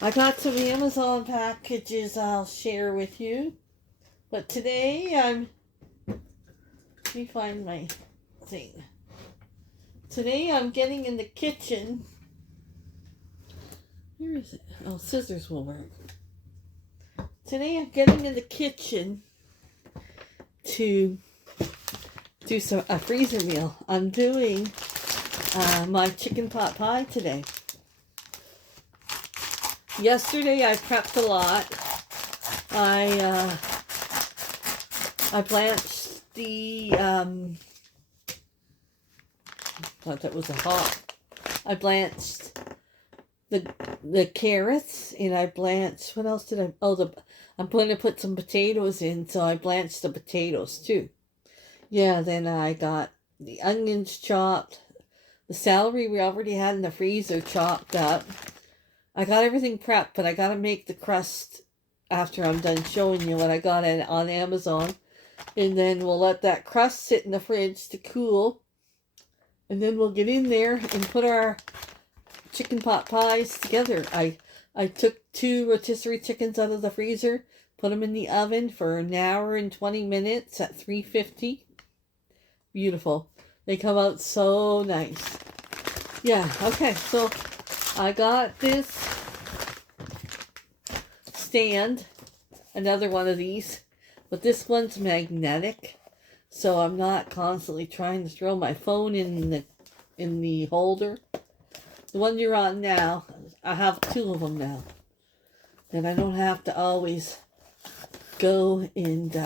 I got some Amazon packages I'll share with you. But today let me find my thing. Today I'm getting in the kitchen. Where is it? Oh, scissors will work. Today I'm getting in the kitchen to do a freezer meal. I'm doing my chicken pot pie today. Yesterday I prepped a lot. I blanched the thought that was a hot. I blanched the carrots, and I blanched, what else did I, I'm going to put some potatoes in, so I blanched the potatoes too. Yeah, then I got the onions chopped, the celery we already had in the freezer chopped up. I got everything prepped, but I got to make the crust after I'm done showing you what I got on Amazon. And then we'll let that crust sit in the fridge to cool. And then we'll get in there and put our chicken pot pies together. I took 2 rotisserie chickens out of the freezer, put them in the oven for an hour and 20 minutes at 350. Beautiful. They come out so nice. Yeah, okay, so I got this stand, another one of these, but this one's magnetic, so I'm not constantly trying to throw my phone in the holder. The one you're on now, I have 2 of them now. Then I don't have to always go and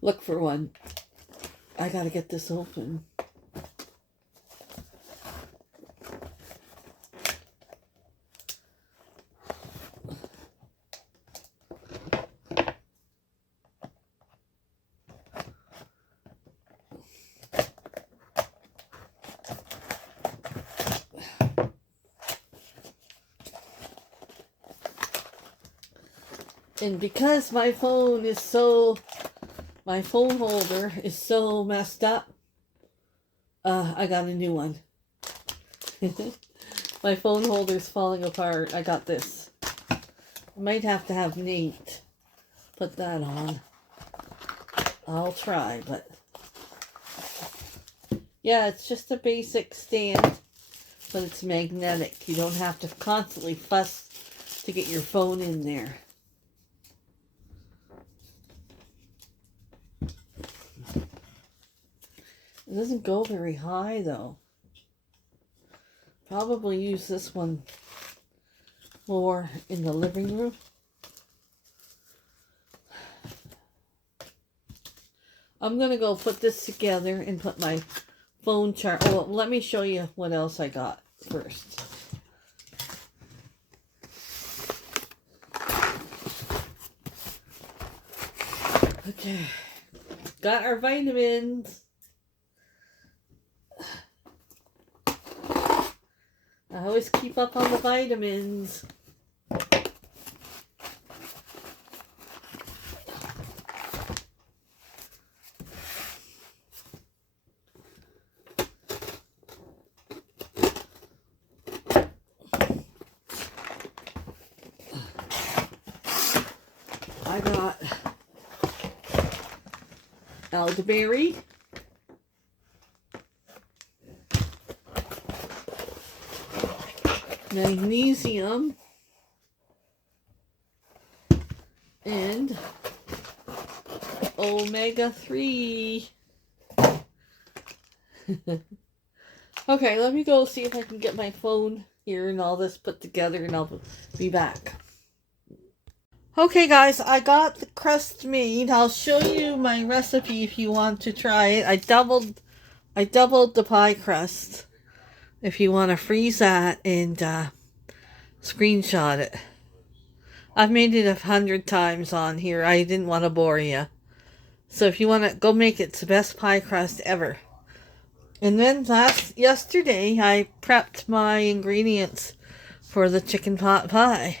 look for one. I gotta get this open. And because my phone holder is so messed up, I got a new one. My phone holder's falling apart. I got this. I might have to have Nate put that on. I'll try, but yeah, it's just a basic stand, but it's magnetic. You don't have to constantly fuss to get your phone in there. It doesn't go very high though. Probably use this one more in the living room. I'm going to go put this together and put my phone charge. Oh, let me show you what else I got first. Okay. Got our vitamins. I always keep up on the vitamins. I got elderberry. Magnesium and omega-3. Okay, let me go see if I can get my phone here and all this put together, and I'll be back. Okay guys, I got the crust made. I'll show you my recipe if you want to try it. I doubled the pie crust. If you want to freeze that and screenshot it. I've made it 100 times on here. I didn't want to bore you. So if you want to go make it, it's the best pie crust ever. And then yesterday I prepped my ingredients for the chicken pot pie.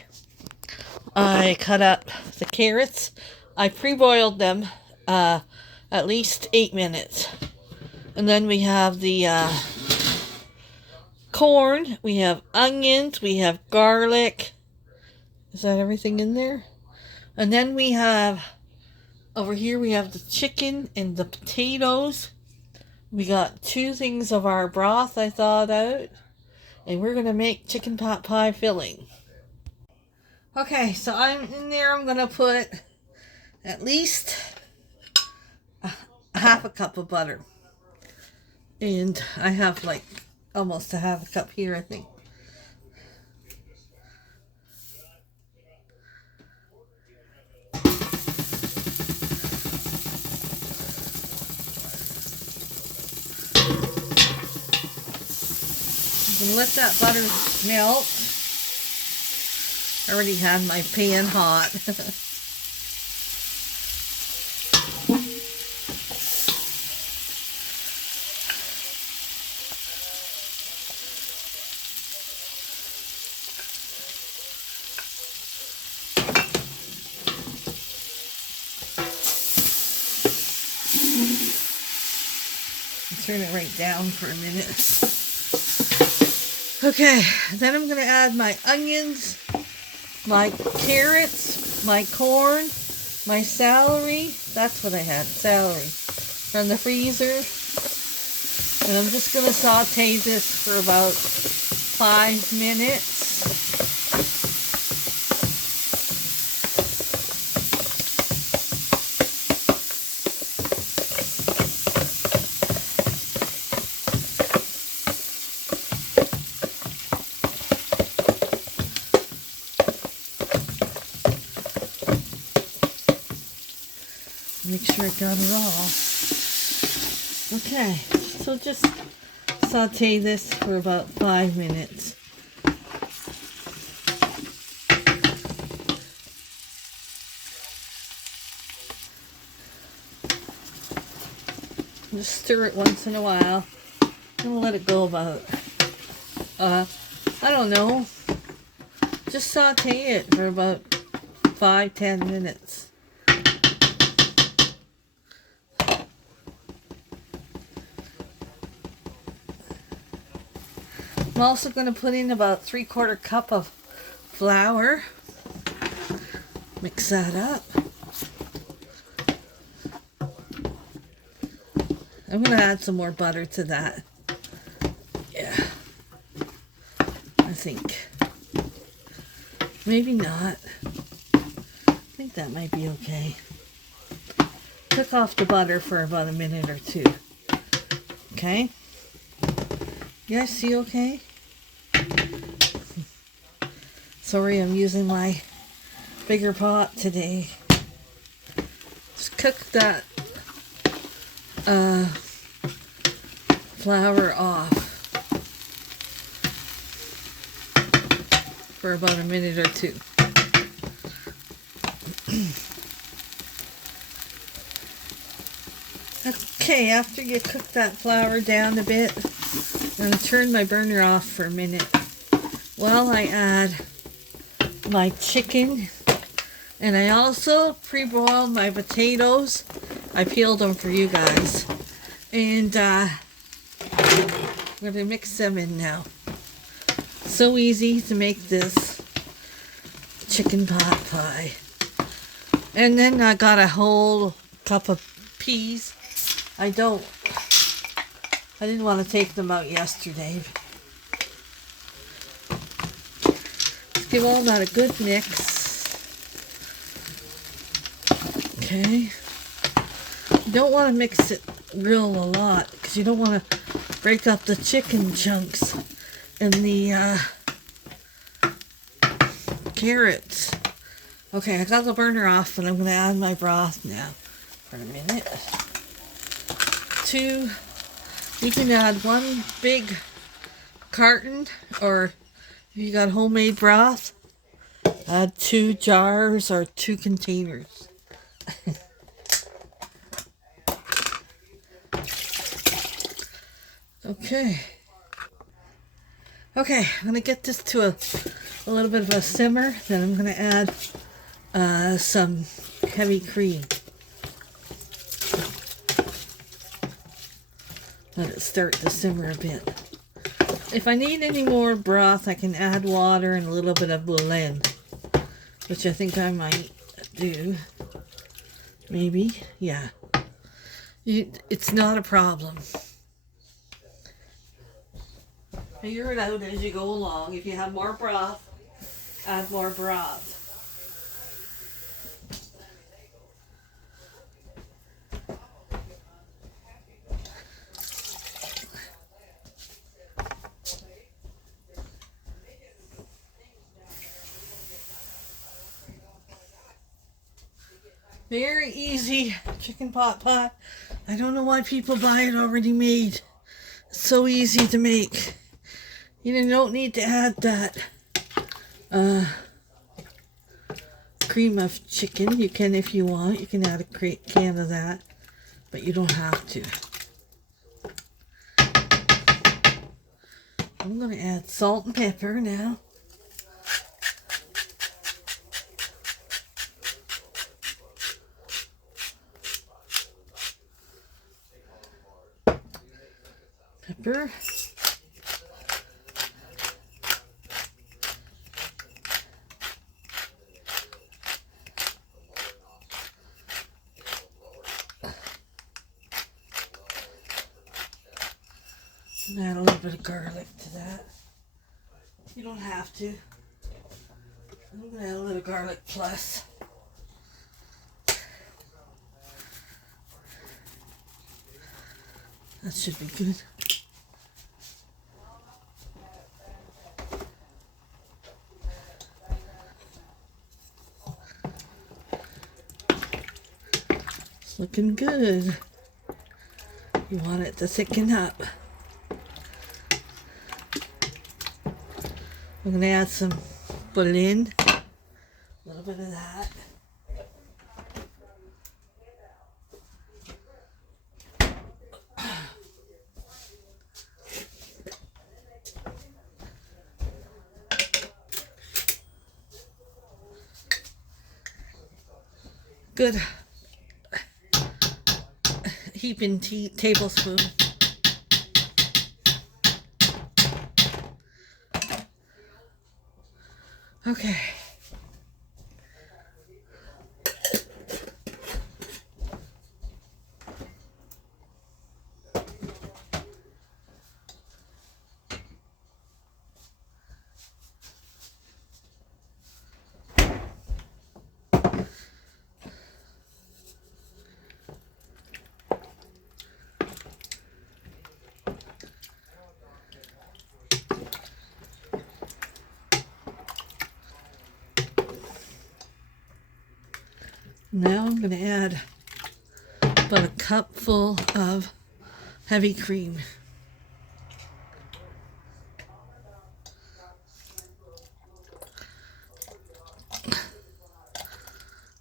I cut up the carrots. I pre-boiled them at least 8 minutes. And then we have the corn, we have onions, we have garlic. Is that everything in there? And then we have, over here we have the chicken and the potatoes. We got 2 things of our broth I thawed out. And we're going to make chicken pot pie filling. Okay, so I'm in there. I'm going to put at least a half a cup of butter. And I have like almost a half a cup here, I think. And let that butter melt. I already had my pan hot. Turn it right down for a minute. Okay, then I'm going to add my onions, my carrots, my corn, my celery. That's what I had, celery, from the freezer. And I'm just going to saute this for about 5 minutes. Make sure it got it all. Okay, so just saute this for about 5 minutes. Just stir it once in a while. And we'll let it go about, I don't know, just saute it for about 5-10 minutes. I'm also going to put in about 3/4 cup of flour. Mix that up. I'm going to add some more butter to that. Yeah. I think. Maybe not. I think that might be okay. Cook off the butter for about a minute or 2. Okay? You guys see okay? Sorry, I'm using my bigger pot today. Just cook that flour off for about a minute or 2. Okay, after you cook that flour down a bit, I'm going to turn my burner off for a minute while I add my chicken. And I also pre-boiled my potatoes. I peeled them for you guys. And I'm going to mix them in now. So easy to make this chicken pot pie. And then I got a whole cup of peas. I didn't want to take them out yesterday. Let's give all that a good mix. Okay. You don't want to mix it real a lot because you don't want to break up the chicken chunks and the carrots. Okay, I got the burner off and I'm going to add my broth now for a minute. 2, you can add 1 big carton, or if you got homemade broth, add 2 jars or 2 containers. Okay, I'm going to get this to a little bit of a simmer. Then I'm going to add some heavy cream. Let it start to simmer a bit. if I need any more broth, I can add water and a little bit of blend, which I think I might do. Maybe, yeah. It's not a problem. Figure it out as you go along. If you have more broth, add more broth. Very easy chicken pot pie. I don't know why people buy it already made. It's so easy to make. You don't need to add that cream of chicken. You can if you want. You can add a can of that, but you don't have to. I'm going to add salt and pepper now. Pepper. And add a little bit of garlic to that. You don't have to. I'm going to add a little garlic plus. That should be good. It's looking good. You want it to thicken up. I'm going to add some bouillon, a little bit of that. Good heaping tablespoon. Okay. Now I'm going to add about a cupful of heavy cream.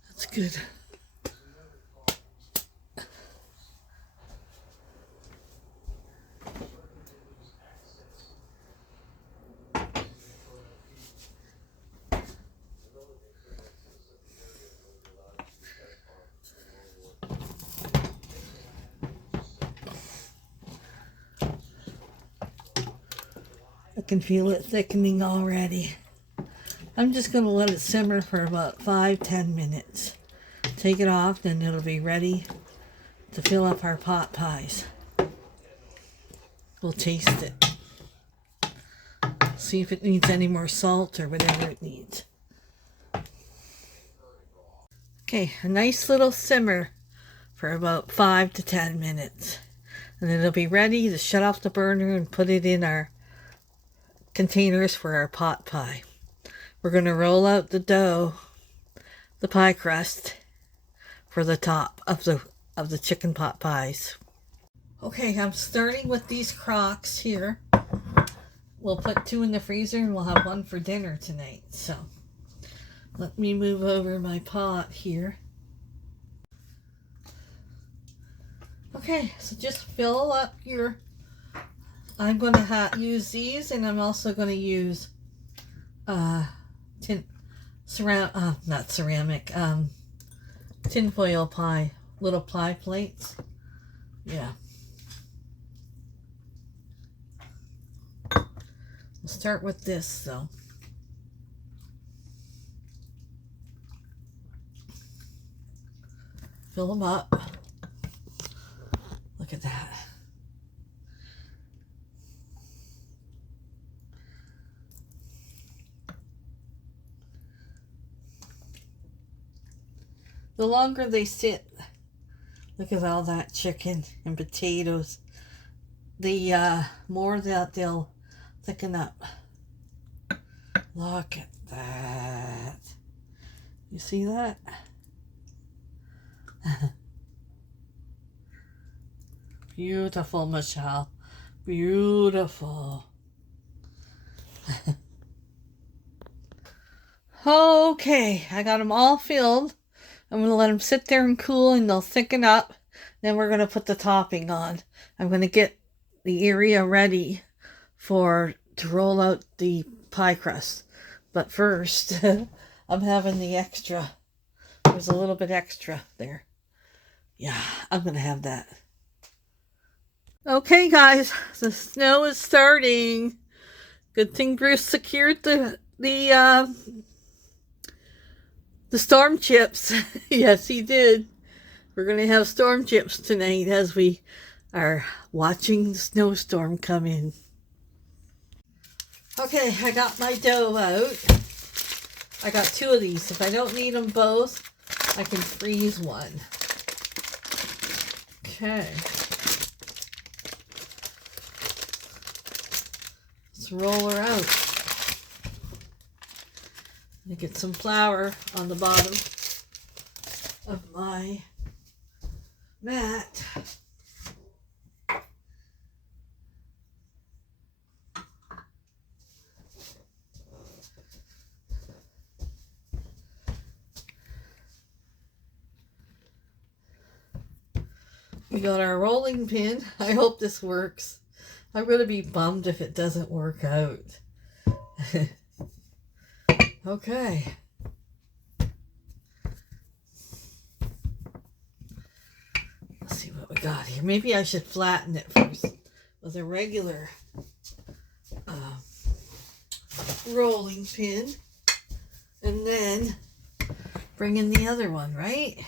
That's good. I can feel it thickening already. I'm just going to let it simmer for about 5-10 minutes. Take it off, then it'll be ready to fill up our pot pies. We'll taste it. See if it needs any more salt or whatever it needs. Okay, a nice little simmer for about 5 to 10 minutes. And it'll be ready to shut off the burner and put it in our containers for our pot pie. We're going to roll out the dough, the pie crust, for the top of the chicken pot pies. Okay, I'm starting with these crocks here. We'll put 2 in the freezer and we'll have 1 for dinner tonight. So let me move over my pot here. Okay, so just fill up your... I'm going to use these, and I'm also going to use tinfoil pie, little pie plates. Yeah. We'll start with this though. Fill them up. Look at that. The longer they sit, look at all that chicken and potatoes, the more that they'll thicken up. Look at that. You see that? Beautiful, Michele. Beautiful. Okay, I got them all filled. I'm going to let them sit there and cool and they'll thicken up. Then we're going to put the topping on. I'm going to get the area ready to roll out the pie crust. But first, I'm having the extra. There's a little bit extra there. Yeah, I'm going to have that. Okay, guys, the snow is starting. Good thing Bruce secured the storm chips. Yes, he did. We're going to have storm chips tonight as we are watching the snowstorm come in. Okay, I got my dough out. I got 2 of these. If I don't need them both, I can freeze one. Okay. Let's roll her out. I get some flour on the bottom of my mat. We got our rolling pin. I hope this works. I'm going to be bummed if it doesn't work out. Okay. Let's see what we got here. Maybe I should flatten it first with a regular rolling pin. And then bring in the other one, right?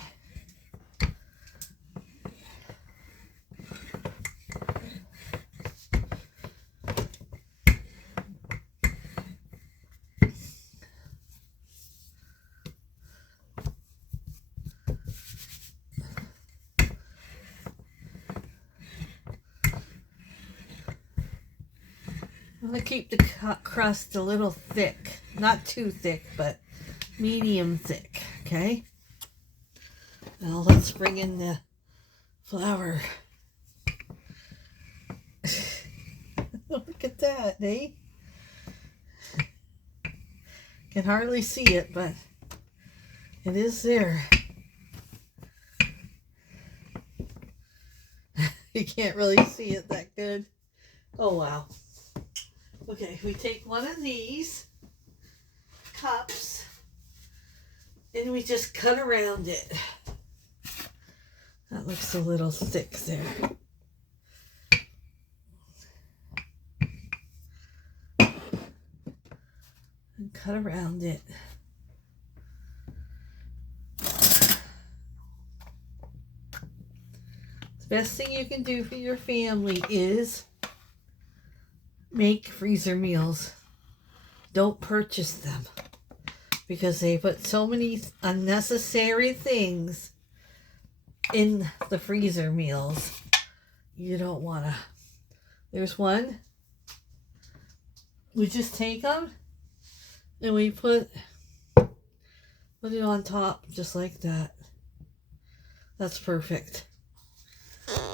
I'm going to keep the crust a little thick. Not too thick, but medium thick, okay? Now let's bring in the flour. Look at that, eh? Can hardly see it, but it is there. You can't really see it that good. Oh, wow. Okay, we take one of these cups and we just cut around it. That looks a little thick there. And cut around it. The best thing you can do for your family is make freezer meals. Don't purchase them because they put so many unnecessary things in the freezer meals. You don't want to. There's one. We just take them and we put it on top just like that. That's perfect.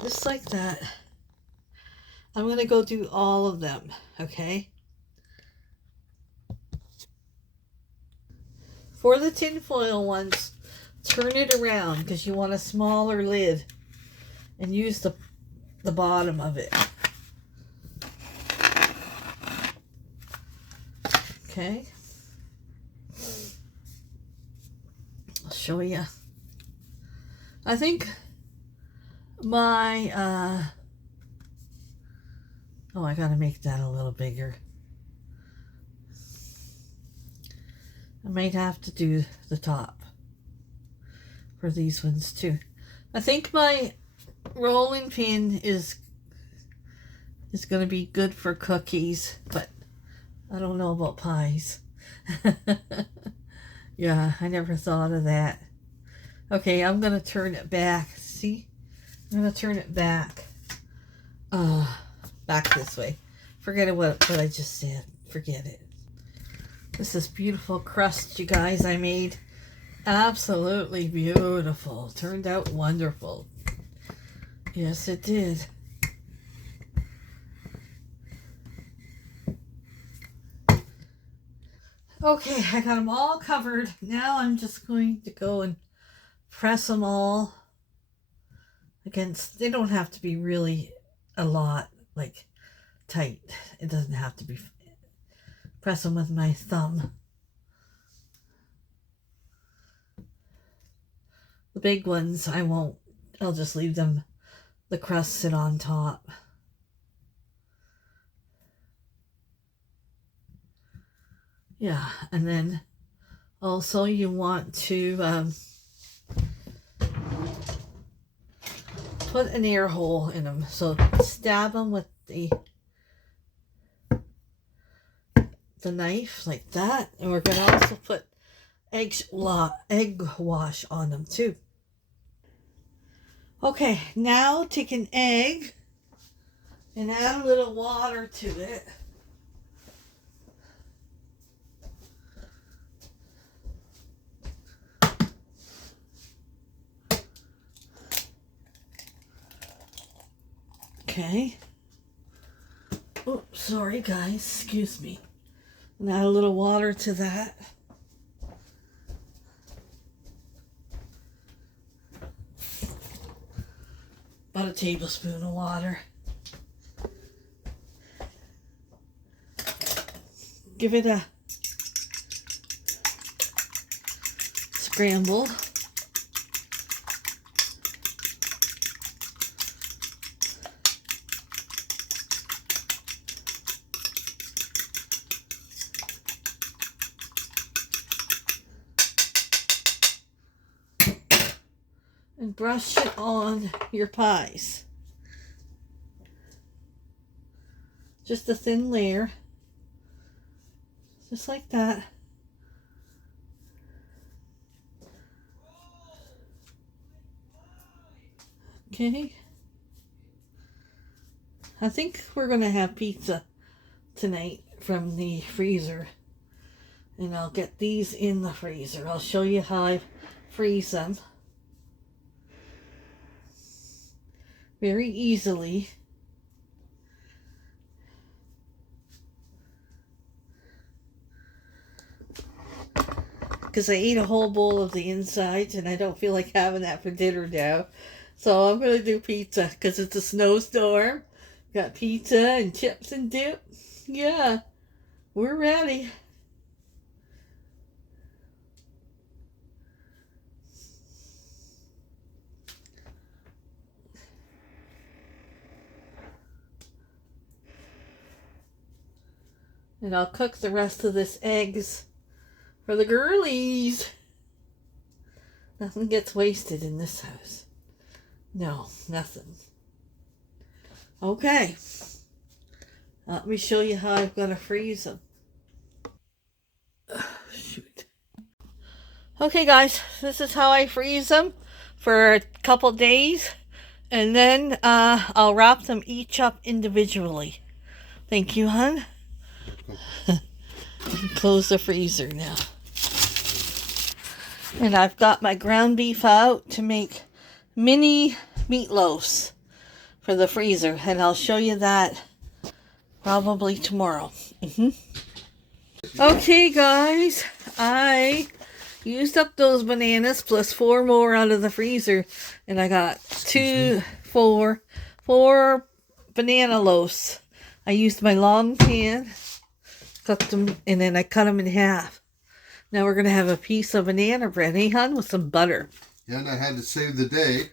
Just like that. I'm going to go do all of them, okay? For the tinfoil ones, turn it around because you want a smaller lid and use the bottom of it. Okay? I'll show you. I think my, oh, I gotta make that a little bigger. I might have to do the top for these ones too. I think my rolling pin is going to be good for cookies, but I don't know about pies. Yeah, I never thought of that. Okay, I'm going to turn it back. See? I'm going to turn it back. Back this way. Forget what I just said. Forget it. This is beautiful crust, you guys, I made. Absolutely beautiful. Turned out wonderful. Yes, it did. Okay, I got them all covered. Now I'm just going to go and press them all against. They don't have to be really a lot, like, tight. It doesn't have to be. Press them with my thumb. The big ones, I won't. I'll just leave them, the crust sit on top. Yeah, and then also you want to put an air hole in them. So stab them with the knife like that. And we're going to also put egg wash on them too. Okay, now take an egg and add a little water to it. Okay. Oops, sorry guys, excuse me. And add a little water to that. About a tablespoon of water. Give it a scramble. And brush it on your pies. Just a thin layer. Just like that. Okay. I think we're going to have pizza tonight from the freezer. And I'll get these in the freezer. I'll show you how I freeze them. Very easily. Because I ate a whole bowl of the insides and I don't feel like having that for dinner now. So I'm going to do pizza because it's a snowstorm. Got pizza and chips and dip. Yeah, we're ready. And I'll cook the rest of this eggs for the girlies. Nothing gets wasted in this house. No, nothing. Okay. Let me show you how I'm going to freeze them. Shoot. Okay guys, this is how I freeze them for a couple days. And then I'll wrap them each up individually. Thank you, hon. Close the freezer now. And I've got my ground beef out to make mini meatloafs for the freezer. And I'll show you that probably tomorrow. Okay, guys. I used up those bananas plus 4 more out of the freezer. And I got four banana loaves. I used my long pan. Cooked them, and then I cut them in half. Now we're going to have a piece of banana bread, eh, hon, with some butter. Yeah, and I had to save the day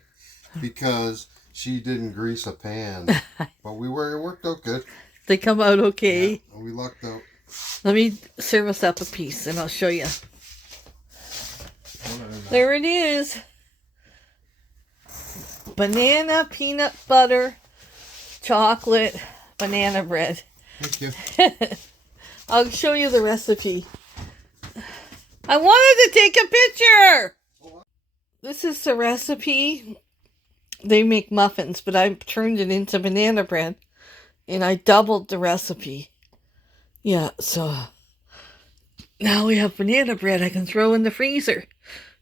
because she didn't grease a pan. But it worked out good. They come out okay. Yeah, and we lucked out. Let me serve us up a piece, and I'll show you. There it is. Banana, peanut butter, chocolate, banana bread. Thank you. I'll show you the recipe. I wanted to take a picture. This is the recipe. They make muffins, but I turned it into banana bread. And I doubled the recipe. Yeah, so now we have banana bread I can throw in the freezer.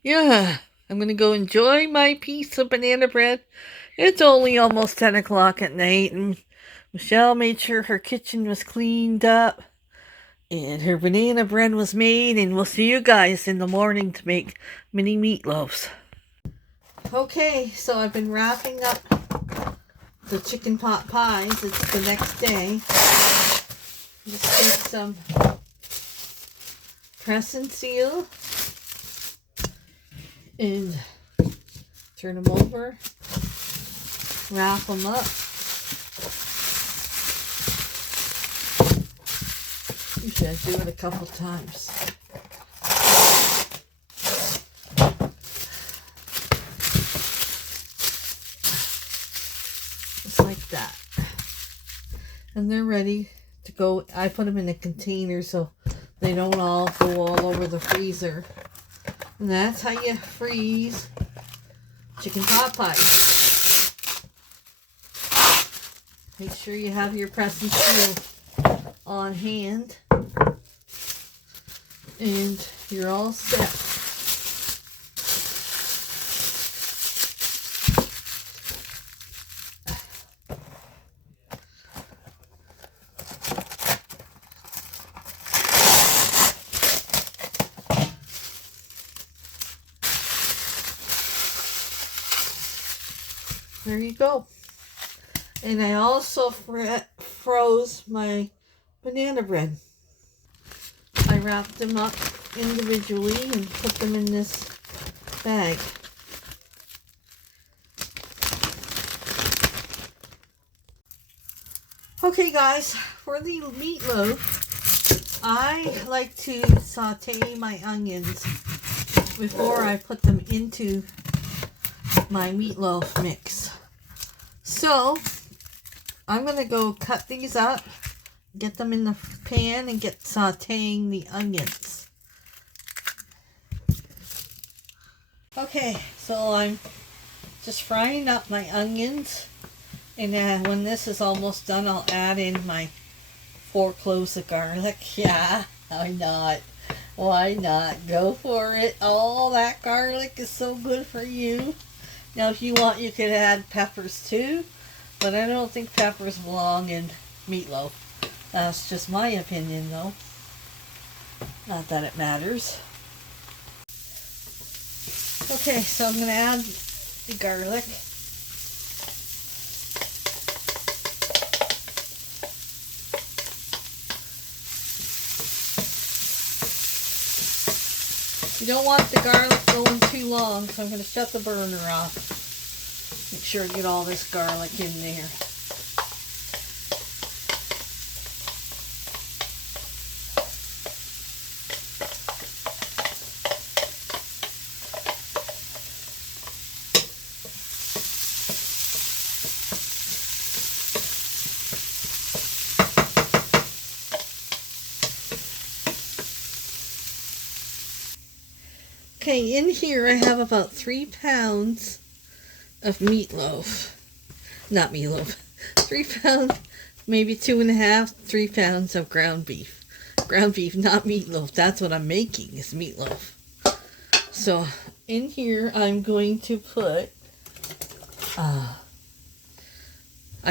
Yeah, I'm going to go enjoy my piece of banana bread. It's only almost 10 o'clock at night, and Michelle made sure her kitchen was cleaned up. And her banana bread was made, and we'll see you guys in the morning to make mini meatloaves. Okay, so I've been wrapping up the chicken pot pies. It's the next day. Just take some press and seal and turn them over, wrap them up. Usually I do it a couple times. Just like that. And they're ready to go. I put them in a container so they don't all go all over the freezer. And that's how you freeze chicken pot pies. Make sure you have your press and seal on hand. And you're all set. There you go. And I also froze my banana bread. I wrapped them up individually and put them in this bag. Okay guys, for the meatloaf, I like to saute my onions before I put them into my meatloaf mix. So I'm going to go cut these up, get them in the pan, and get sauteing the onions. Okay, so I'm just frying up my onions, and when this is almost done, I'll add in my 4 cloves of garlic. Yeah, why not? Why not? Go for it. Oh, that garlic is so good for you. Now, if you want, you could add peppers too, but I don't think peppers belong in meatloaf. That's just my opinion, though. Not that it matters. Okay, so I'm going to add the garlic. You don't want the garlic going too long, so I'm going to shut the burner off. Make sure to get all this garlic in there. Okay, in here I have about 3 pounds of meatloaf. Not meatloaf. 3 pounds, maybe 2.5, 3 pounds of ground beef. Ground beef, not meatloaf. That's what I'm making, is meatloaf. So, in here I'm going to put, I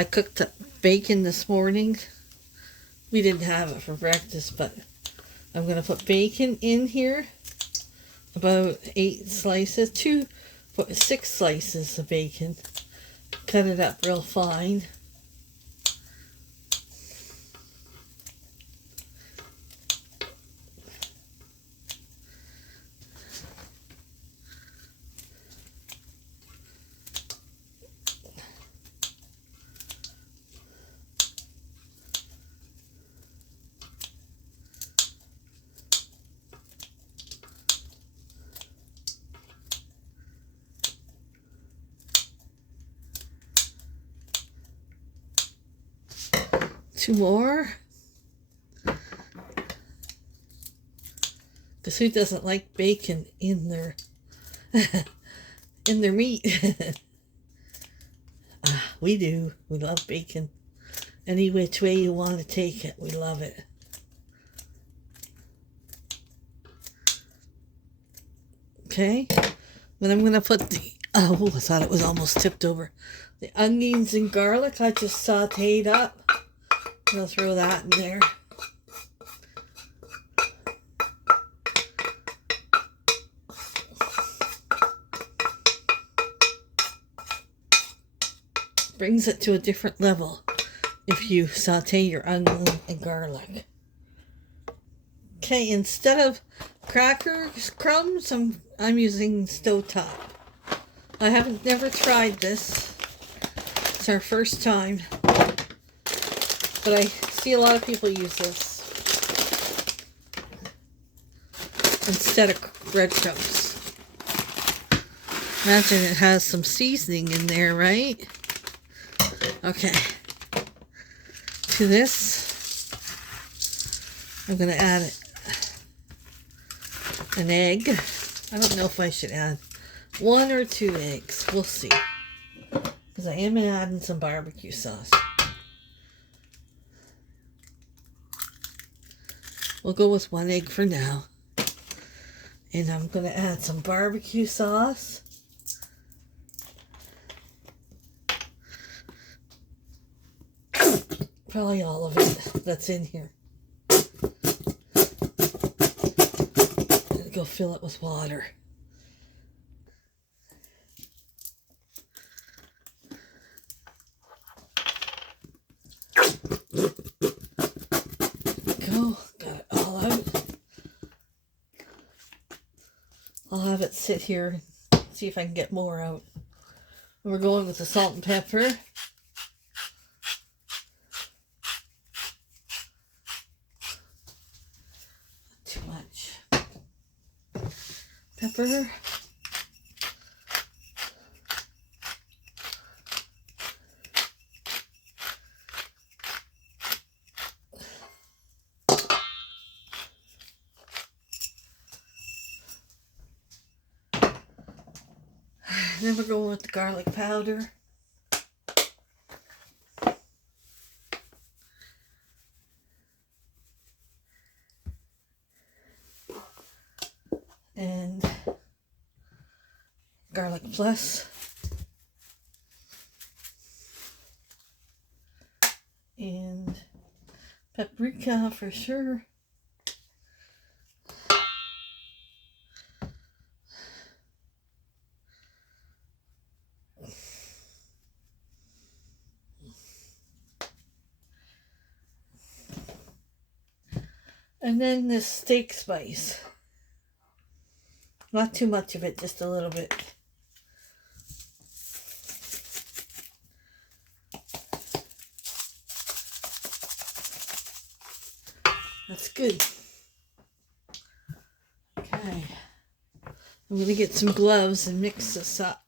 cooked up bacon this morning. We didn't have it for breakfast, but I'm going to put bacon in here. About 8 slices, 6 slices of bacon. Cut it up real fine. 2 more. Because who doesn't like bacon in their in their meat? We do. We love bacon. Any which way you want to take it, we love it. Okay. Then I'm going to put the... Oh, I thought it was almost tipped over. The onions and garlic I just sauteed up. I'll throw that in there. Brings it to a different level if you saute your onion and garlic. Okay, instead of crackers, crumbs, I'm using stovetop. I haven't never tried this. It's our first time. But I see a lot of people use this instead of breadcrumbs. Imagine it has some seasoning in there, right? Okay. To this, I'm going to add an egg. I don't know if I should add 1 or 2 eggs. We'll see. Because I am adding some barbecue sauce. We'll go with 1 egg for now. And I'm going to add some barbecue sauce. Probably all of it that's in here. And go fill it with water. Go, got it all out. I'll have it sit here and see if I can get more out. We're going with the salt and pepper. Too much pepper. Then we're going with the garlic powder. And garlic plus. And paprika for sure. And then this steak spice. Not too much of it, just a little bit. That's good. Okay. I'm going to get some gloves and mix this up.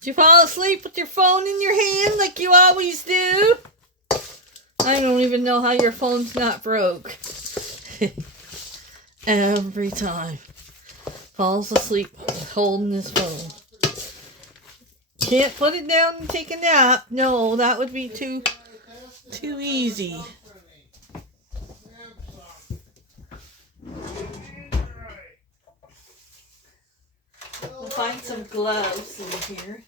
Did you fall asleep with your phone in your hand like you always do? I don't even know how your phone's not broke. Every time. Falls asleep holding his phone. Can't put it down and take a nap. No, that would be too easy. We'll find some gloves in here.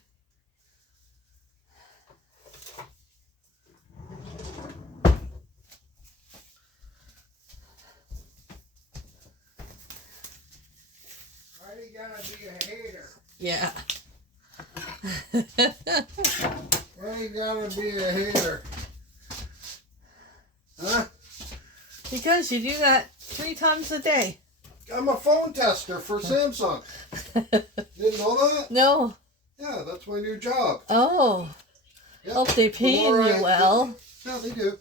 Gotta be a hater. Yeah. Why you gotta be a hater? Huh? Because you do that 3 times a day. I'm a phone tester for Samsung. Didn't know that? No. Yeah, that's my new job. Oh. Yep. Hope they're paying you well. Yeah, they do.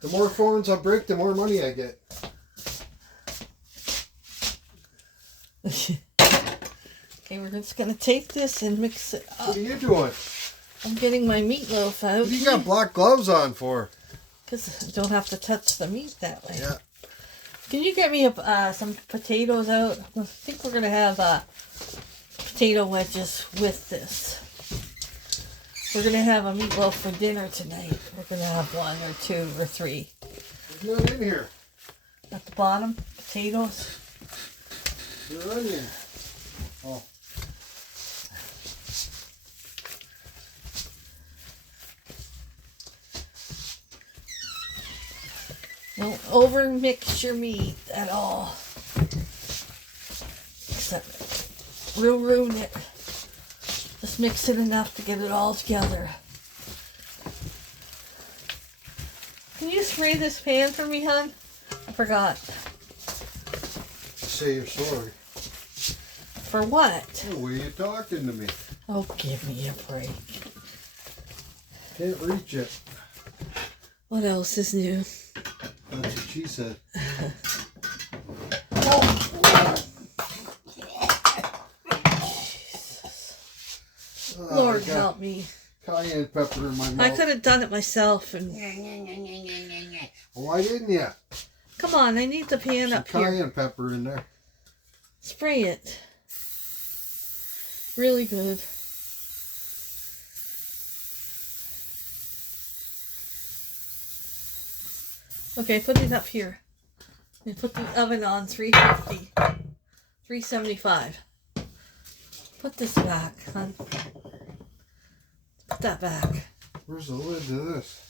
The more phones I break, the more money I get. Okay, we're just gonna take this and mix it up. What are you doing? I'm getting my meatloaf out. What do you got black gloves on for? Because I don't have to touch the meat that way. Yeah. Can you get me some potatoes out? I think we're gonna have potato wedges with this. We're gonna have a meatloaf for dinner tonight. We're gonna have 1 or 2 or 3. There's none in here. At the bottom, potatoes. Your onion. Oh. Don't over mix your meat at all. Except we'll ruin it. Just mix it enough to get it all together. Can you spray this pan for me, hon? I forgot. Say you're sorry. For what? The way you talking to me. Oh, give me a break. Can't reach it. What else is new? That's what she said. Lord help me. Cayenne pepper in my mouth. I could have done it myself. And Why didn't you? come on, I need the pan up here. Cayenne pepper in there. Spray it. Really good. Okay, put it up here. And put the oven on 350. 375. Put this back, hon. Put that back. Where's the lid to this?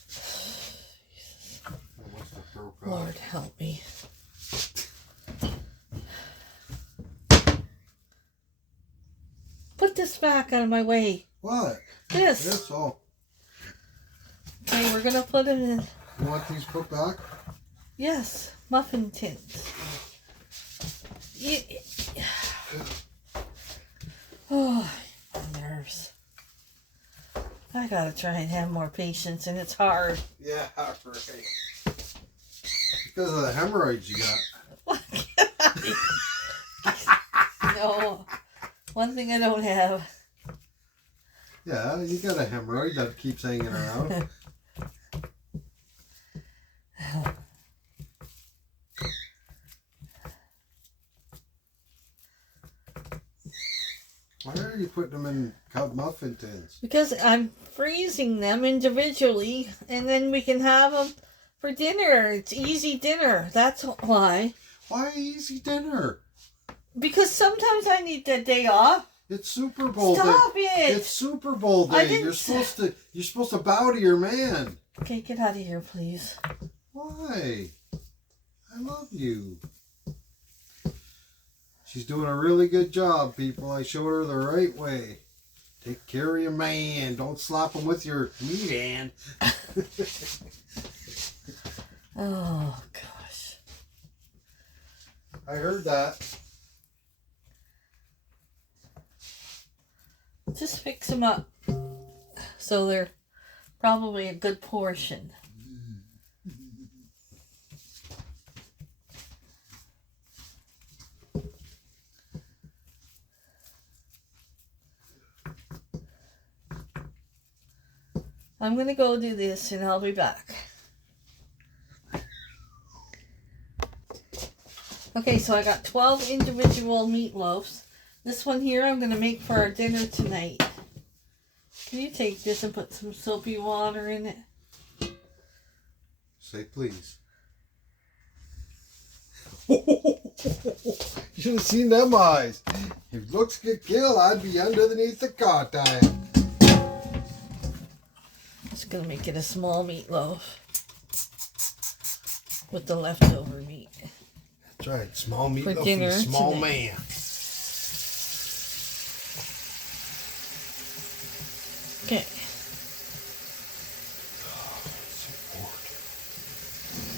I must have broke off. Lord help me. Put this back out of my way. What? This. This? Oh. Okay, we're gonna put it in. You want these put back? Yes, muffin tins. Oh, my nerves. I gotta try and have more patience, and it's hard. Yeah, right. Because of the hemorrhoids you got. No, one thing I don't have. Yeah, you got a hemorrhoid that keeps hanging around. Why are you putting them in cup muffin tins? Because I'm freezing them individually, and then we can have them for dinner. It's easy dinner. That's why. Why easy dinner? Because sometimes I need the day off. It's Super Bowl day. Stop it! It's Super Bowl day. You're supposed to bow to your man. Okay, get out of here, please. Why? I love you. She's doing a really good job, people. I showed her the right way. Take care of your man. Don't slap him with your meat hand. Oh, gosh. I heard that. Just fix them up so they're probably a good portion. I'm going to go do this and I'll be back. Okay, so I got 12 individual meatloaves. This one here I'm going to make for our dinner tonight. Can you take this and put some soapy water in it? Say please. You should have seen them eyes. If looks could kill, I'd be underneath the cot time. Just going to make it a small meatloaf with the leftover meat. That's right. Small meatloaf for dinner the small tonight. man. Okay.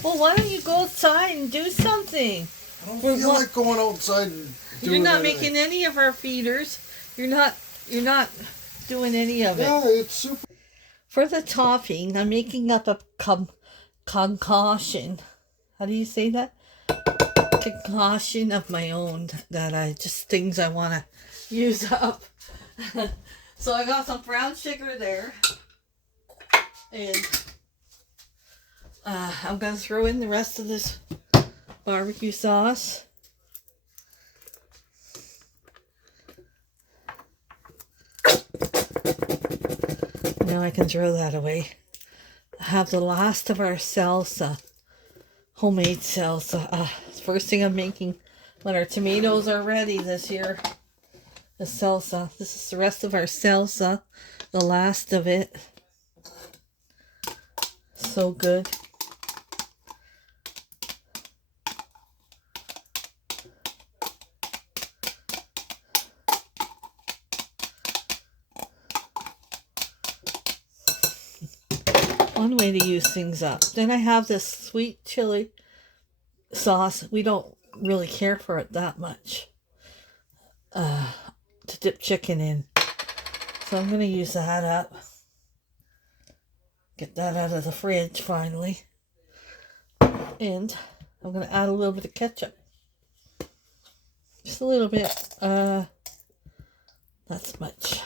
Well, why don't you go outside and do something? I don't feel like going outside and doing You're not anything. making any of our feeders. You're not doing any of it. Yeah, it's super. For the topping, I'm making up a concoction. How do you say that? concoction of my own that things I want to use up. So I got some brown sugar there. And I'm going to throw in the rest of this barbecue sauce. Now I can throw that away. I have the last of our salsa, homemade salsa. First thing I'm making when our tomatoes are ready this year is salsa. This is the rest of our salsa, the last of it. So good. One way to use things up. Then I have this sweet chili sauce. We don't really care for it that much to dip chicken in. So I'm going to use that up. Get that out of the fridge finally. And I'm going to add a little bit of ketchup. Just a little bit. That's much.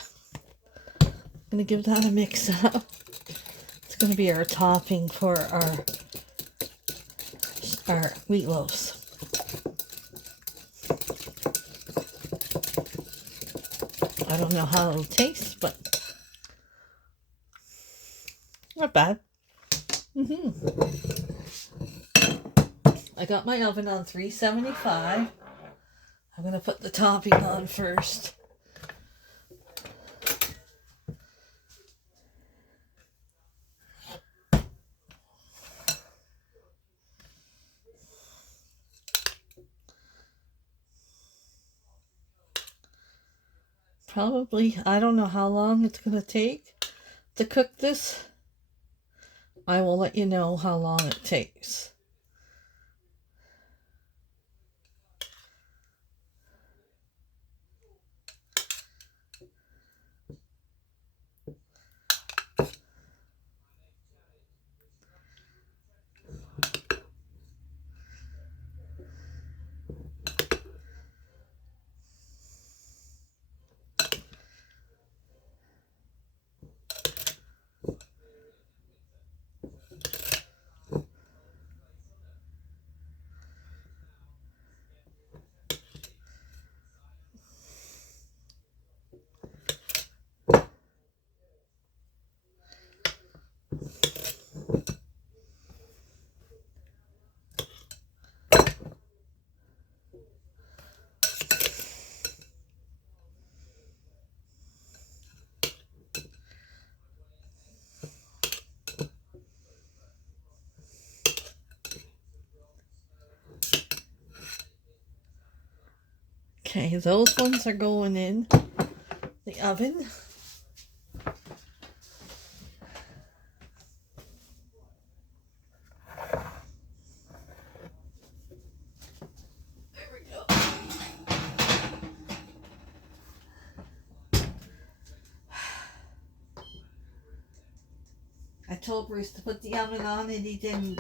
I'm going to give that a mix up. It's going to be our topping for our meatloaves. I don't know how it'll taste, but not bad. I got my oven on 375. I'm going to put the topping on first. Probably, I don't know how long it's going to take to cook this. I will let you know how long it takes. Okay, those ones are going in the oven. There we go. I told Bruce to put the oven on and he didn't.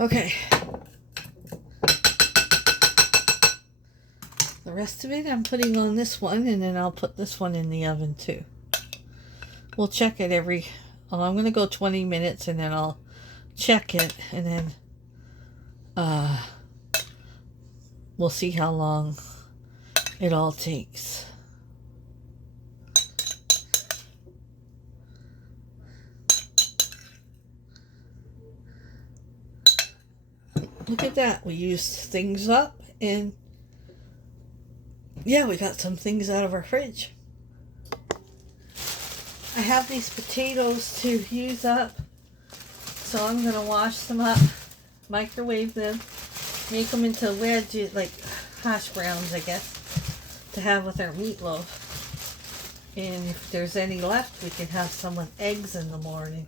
Okay. The rest of it I'm putting on this one, and then I'll put this one in the oven too. We'll check it I'm going to go 20 minutes and then I'll check it, and then we'll see how long it all takes. Look at that. We used things up, and yeah, we got some things out of our fridge. I have these potatoes to use up, so I'm going to wash them up, microwave them, make them into wedges, like hash browns, I guess, to have with our meatloaf. And if there's any left, we can have some with eggs in the morning.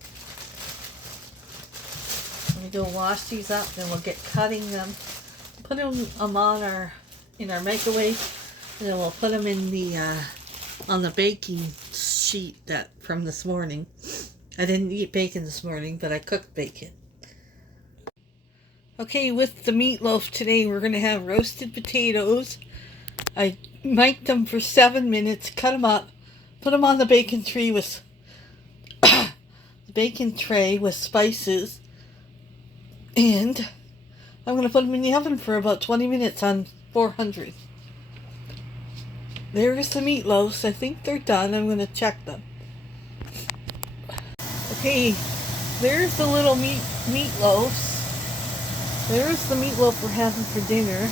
Let me go wash these up, then we'll get cutting them. Put them in our microwave, and then we'll put them in the on the baking sheet from this morning. I didn't eat bacon this morning, but I cooked bacon. Okay, with the meatloaf today, we're going to have roasted potatoes. I mic'd them for 7 minutes, cut them up, put them on the bacon tray with spices, and I'm going to put them in the oven for about 20 minutes on 400. There's the meatloaves. I think they're done. I'm going to check them. Okay, there's the little meatloaves. There's the meatloaf we're having for dinner.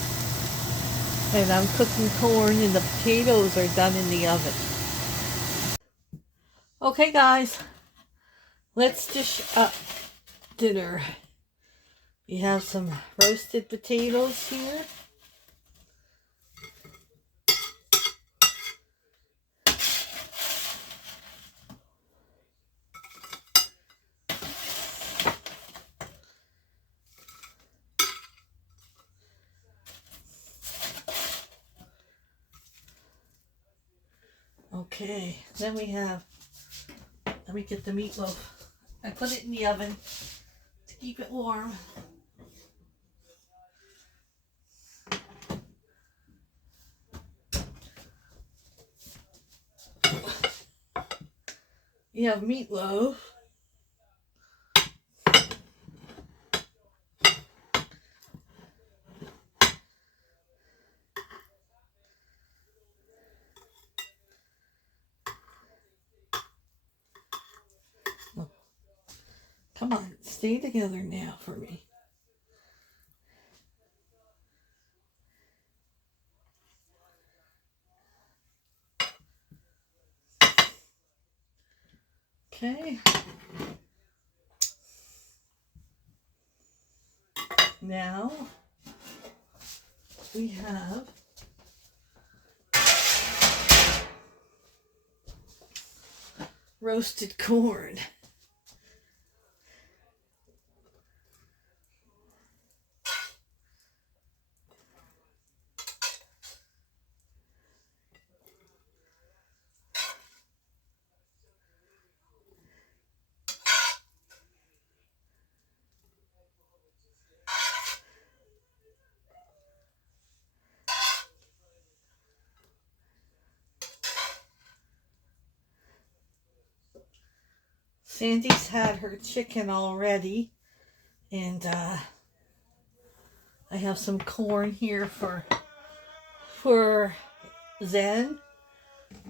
And I'm cooking corn and the potatoes are done in the oven. Okay guys, let's dish up dinner. We have some roasted potatoes here. Okay, then we have, let me get the meatloaf. I put it in the oven to keep it warm. You have meatloaf. Come on, stay together now for me. Okay. Now we have roasted corn. Sandy's had her chicken already, and I have some corn here for Zen.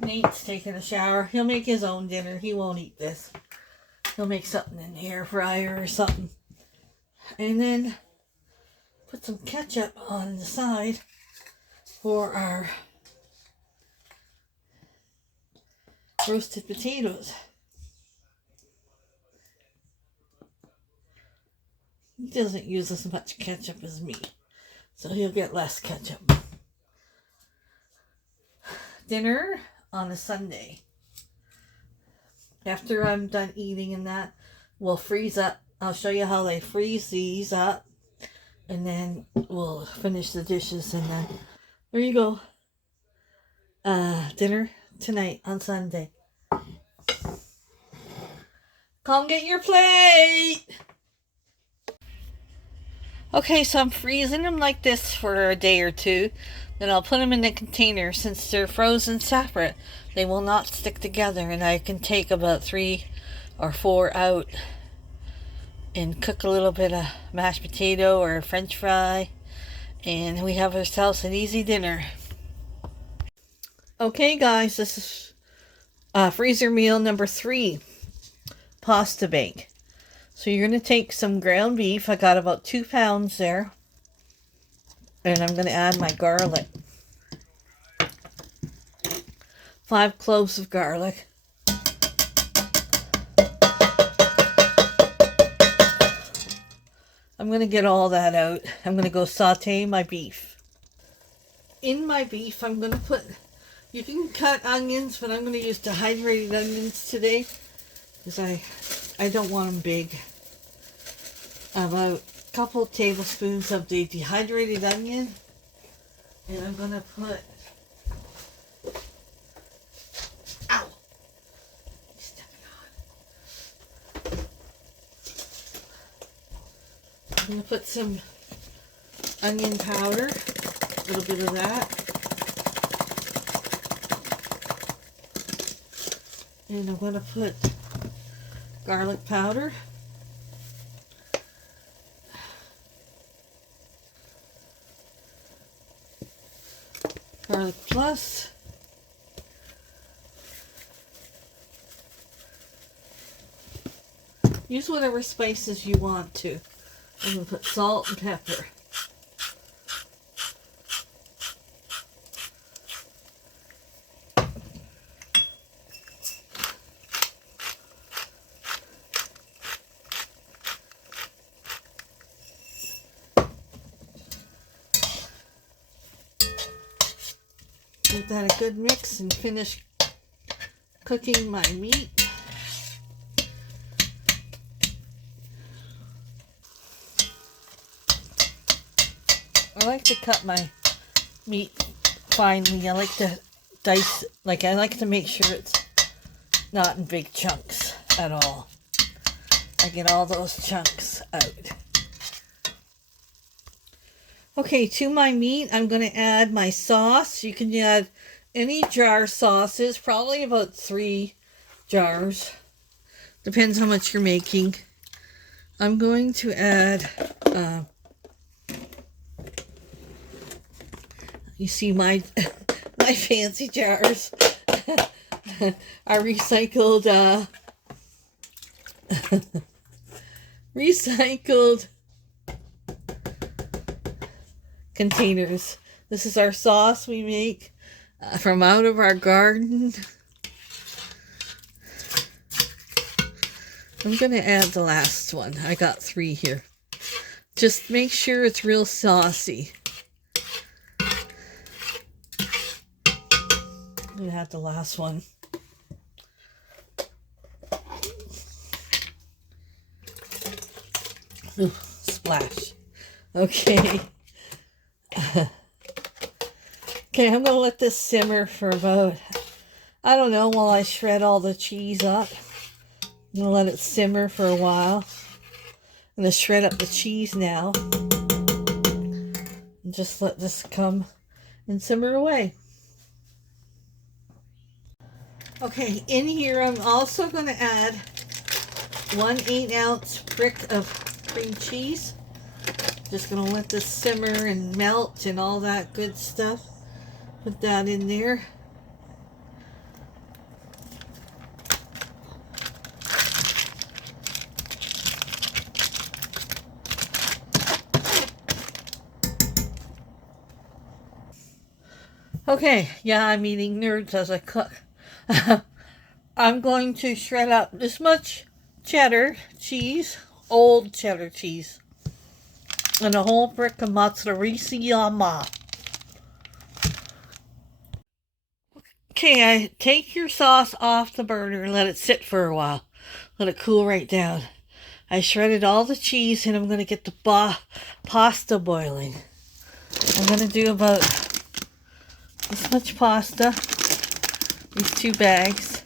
Nate's taking a shower. He'll make his own dinner. He won't eat this. He'll make something in the air fryer or something. And then put some ketchup on the side for our roasted potatoes. He doesn't use as much ketchup as me, so he'll get less ketchup. Dinner on a Sunday. After I'm done eating and that, we'll freeze up. I'll show you how they freeze these up, and then we'll finish the dishes, and then there you go. Dinner tonight on Sunday. Come get your plate. Okay, so I'm freezing them like this for a day or two. Then I'll put them in the container. Since they're frozen separate, they will not stick together, and I can take about 3 or 4 out and cook a little bit of mashed potato or French fry, and we have ourselves an easy dinner. Okay guys, this is freezer meal number 3, pasta bake. So you're going to take some ground beef. I got about 2 pounds there. And I'm going to add my garlic. 5 cloves of garlic. I'm going to get all that out. I'm going to go saute my beef. In my beef, I'm going to put, you can cut onions, but I'm going to use dehydrated onions today, because I don't want them big. About a couple tablespoons of the dehydrated onion, and I'm going to put, ow, stepping I'm going to put some onion powder, a little bit of that. And I'm going to put garlic powder. Garlic plus. Use whatever spices you want to. I'm going to put salt and pepper. Give that a good mix and finish cooking my meat. I like to cut my meat finely. I like to dice, I like to make sure it's not in big chunks at all. I get all those chunks out. Okay, to my meat, I'm going to add my sauce. You can add any jar sauces, probably about 3 jars. Depends how much you're making. I'm going to add, you see my my fancy jars are recycled, recycled containers. This is our sauce we make from out of our garden. I'm going to add the last one. I got 3 here. Just make sure it's real saucy. I'm going to add the last one. Ooh, splash. Okay. Okay, I'm going to let this simmer for about, I don't know, while I shred all the cheese up. I'm going to let it simmer for a while. I'm going to shred up the cheese now. And just let this come and simmer away. Okay, in here I'm also going to add 1 8-ounce brick of cream cheese. Just going to let this simmer and melt and all that good stuff. Put that in there. Okay, yeah, I'm eating nerds as I cook. I'm going to shred up this much cheddar cheese, old cheddar cheese, and a whole brick of mozzarella. Okay, I take your sauce off the burner and let it sit for a while. Let it cool right down. I shredded all the cheese and I'm going to get the pasta boiling. I'm going to do about this much pasta. These 2 bags.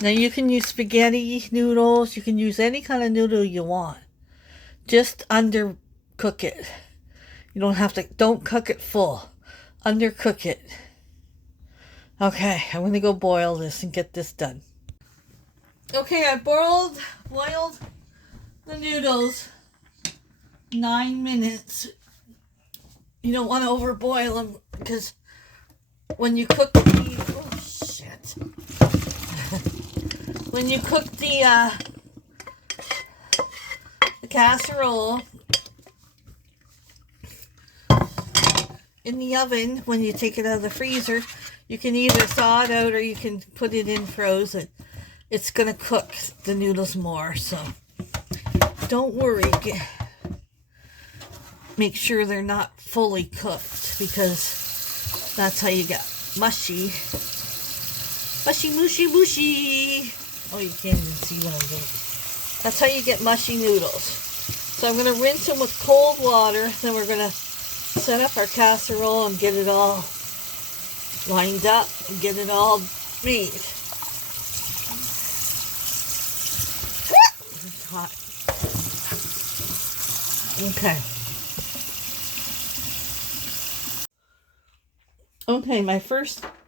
Now you can use spaghetti noodles. You can use any kind of noodle you want. Just undercook it. You don't have to, don't cook it full. Undercook it. Okay, I'm going to go boil this and get this done. Okay, I boiled the noodles 9 minutes. You don't want to overboil them because when you cook the, oh shit. When you cook the casserole in the oven, when you take it out of the freezer, you can either thaw it out or you can put it in frozen. It's going to cook the noodles more, so don't worry. Make sure they're not fully cooked because that's how you get mushy. Mushy, mushy, mushy. Oh, you can't even see what I'm doing. That's how you get mushy noodles. So I'm going to rinse them with cold water. Then we're going to set up our casserole and get it all lined up and get it all made. It's hot. Okay. Okay,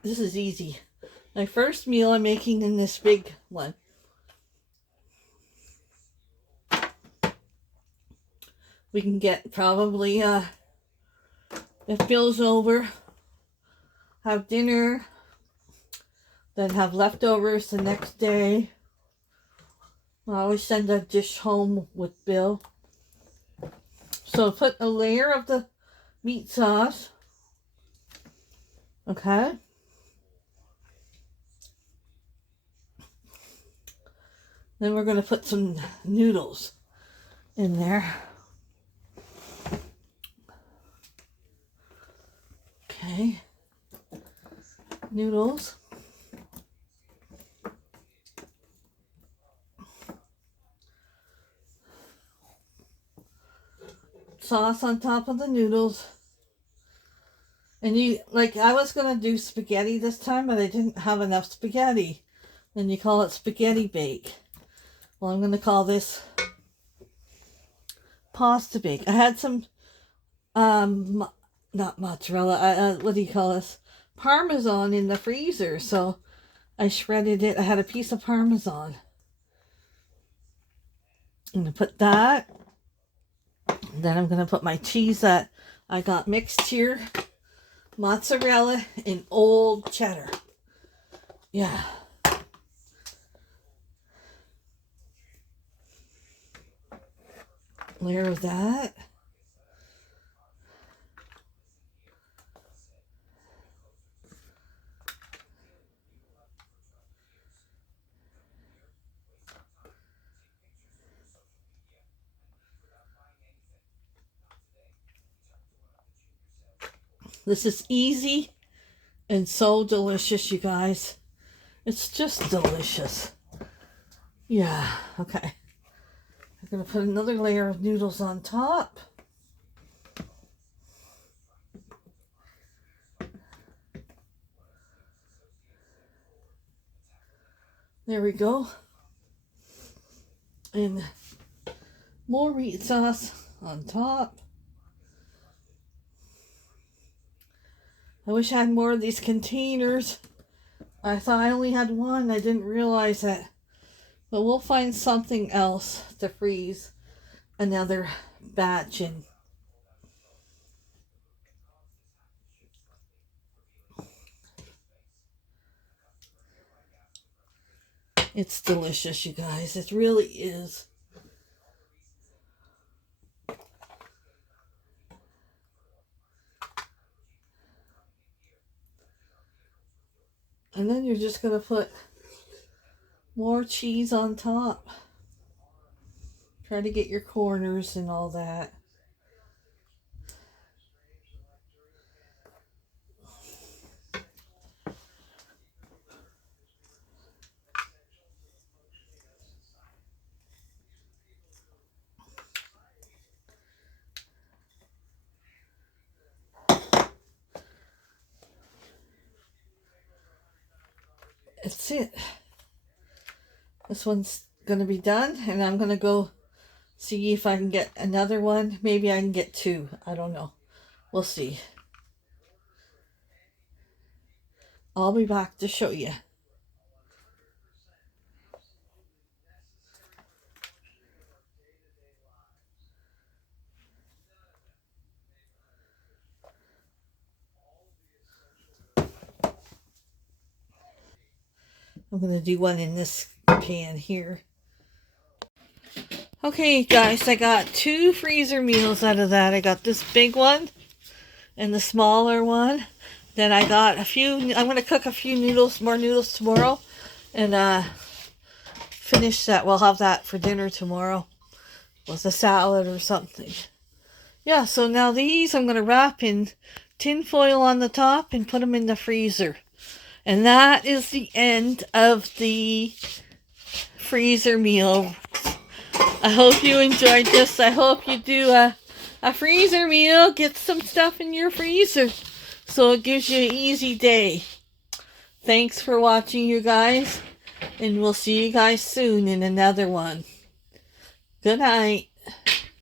this is easy. My first meal I'm making in this big one. We can get probably, if Bill's over, have dinner, then have leftovers the next day. I always send a dish home with Bill. So put a layer of the meat sauce. Okay. Then we're going to put some noodles in there. Okay. Noodles. Sauce on top of the noodles. And I was going to do spaghetti this time, but I didn't have enough spaghetti. Then you call it spaghetti bake. Well, I'm going to call this pasta bake. I had some, not mozzarella, what do you call this? Parmesan in the freezer, so I shredded it. I had a piece of Parmesan. I'm going to put that. Then I'm going to put my cheese that I got mixed here. Mozzarella and old cheddar. Yeah. Layer of that. This is easy and so delicious, you guys. It's just delicious. Yeah, okay. I'm going to put another layer of noodles on top. There we go. And more meat sauce on top. I wish I had more of these containers. I thought I only had one. I didn't realize it. But we'll find something else to freeze another batch in. It's delicious, you guys. It really is. And then you're just going to put more cheese on top. Try to get your corners and all that. That's it. This one's going to be done, and I'm going to go see if I can get another one. Maybe I can get two. I don't know. We'll see. I'll be back to show you. I'm going to do one in this pan here. Okay, guys, I got 2 freezer meals out of that. I got this big one and the smaller one. Then I got a few, I'm going to cook a few noodles, more noodles tomorrow. And finish that. We'll have that for dinner tomorrow. With a salad or something. Yeah, so now these I'm going to wrap in tin foil on the top and put them in the freezer. And that is the end of the freezer meal. I hope you enjoyed this. I hope you do a freezer meal. Get some stuff in your freezer so it gives you an easy day. Thanks for watching, you guys. And we'll see you guys soon in another one. Good night.